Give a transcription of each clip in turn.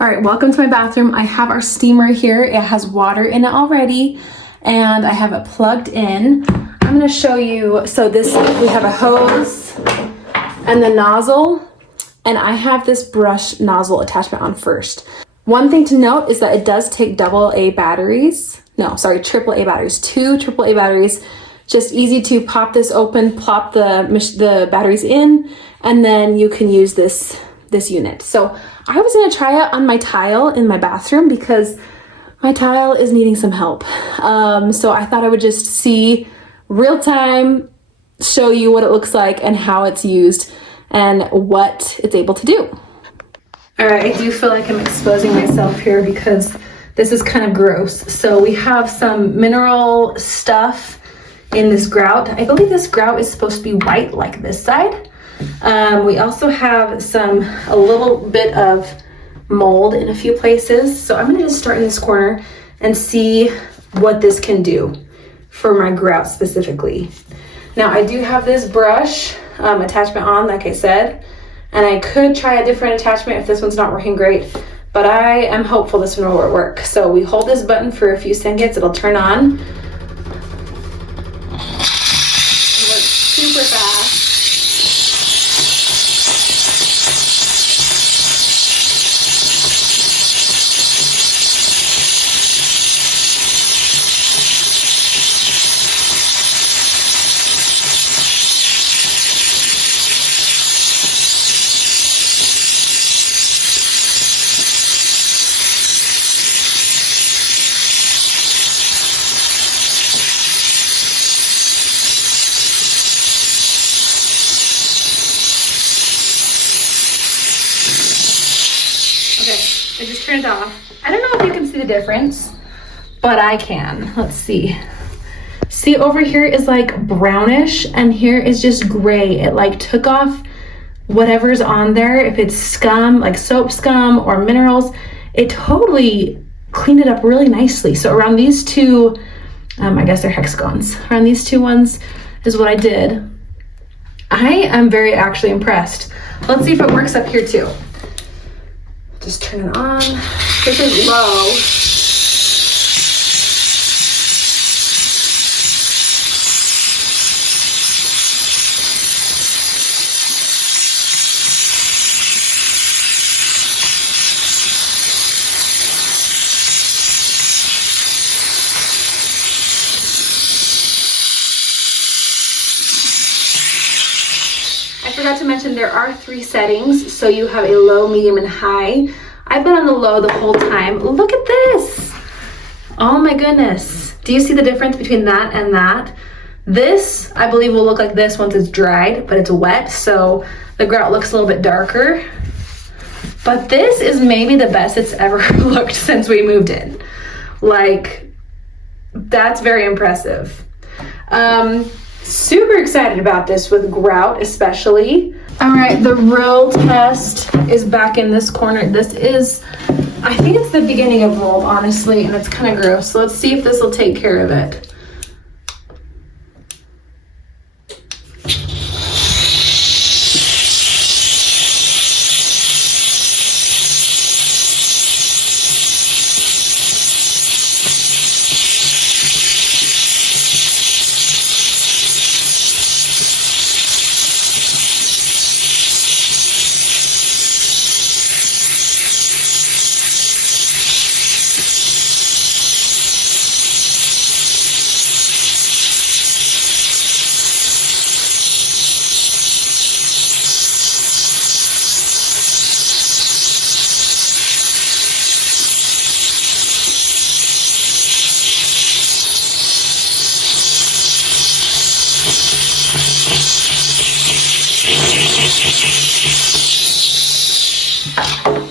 All right, welcome to my bathroom. I have our steamer here. It has water in it already, and I have it plugged in. I'm gonna show you, we have a hose and the nozzle, and I have this brush nozzle attachment on first. One thing to note is that it does take AAA batteries. No, sorry, AAA batteries, 2 AAA batteries. Just easy to pop this open, plop the batteries in, and then you can use this unit. So I was gonna try it on my tile in my bathroom because my tile is needing some help. So I thought I would just see real time, show you what it looks like and how it's used and what it's able to do. All right, I do feel like I'm exposing myself here because this is kind of gross. So we have some mineral stuff in this grout. I believe this grout is supposed to be white like this side. We also have a little bit of mold in a few places. So I'm gonna just start in this corner and see what this can do for my grout specifically. Now I do have this brush attachment on, like I said, and I could try a different attachment if this one's not working great, but I am hopeful this one will work. So we hold this button for a few seconds, it'll turn on. It works super fast. I just turned it off. I don't know if you can see the difference, but I can. Let's see. See, over here is like brownish and here is just gray. It like took off whatever's on there. If it's scum, like soap scum or minerals, it totally cleaned it up really nicely. So around these two, I guess they're hexagons. Around these two ones is what I did. I am very actually impressed. Let's see if it works up here too. Just turn it on. This is low. I forgot to mention there are 3 settings, so you have a low, medium, and high. I've been on the low the whole time. Look at this. Oh my goodness. Do you see the difference between that and that? This, I believe, will look like this once it's dried, but it's wet, so the grout looks a little bit darker. But this is maybe the best it's ever looked since we moved in. Like, that's very impressive. Super excited about this with grout especially. All right, the real test is back in this corner. This is, I think it's the beginning of mold, honestly, and it's kind of gross. So let's see if this will take care of it.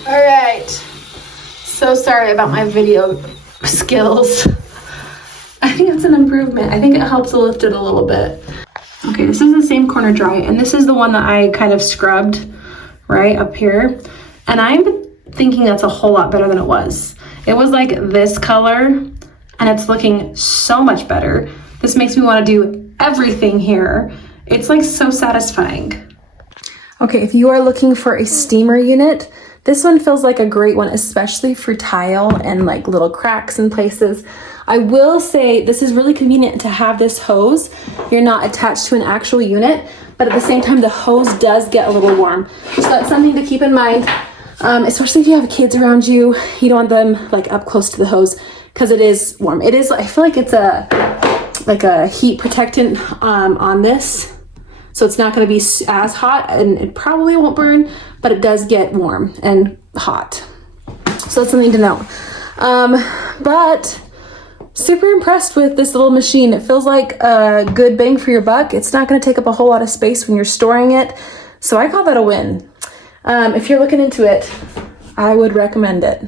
All right, so sorry about my video skills. I think it's an improvement. I think it helps to lift it a little bit. Okay, this is the same corner dry, and this is the one that I kind of scrubbed right up here. And I'm thinking that's a whole lot better than it was. It was like this color, and it's looking so much better. This makes me want to do everything here. It's like so satisfying. Okay, if you are looking for a steamer unit This one feels like a great one, especially for tile and like little cracks in places. I will say this is really convenient to have this hose. You're not attached to an actual unit, but at the same time, the hose does get a little warm. So that's something to keep in mind, especially if you have kids around you. You don't want them like up close to the hose because it is warm. It is, I feel like it's a heat protectant on this. So it's not going to be as hot, and it probably won't burn, but it does get warm and hot. So that's something to know. But super impressed with this little machine. It feels like a good bang for your buck. It's not going to take up a whole lot of space when you're storing it. So I call that a win. If you're looking into it, I would recommend it.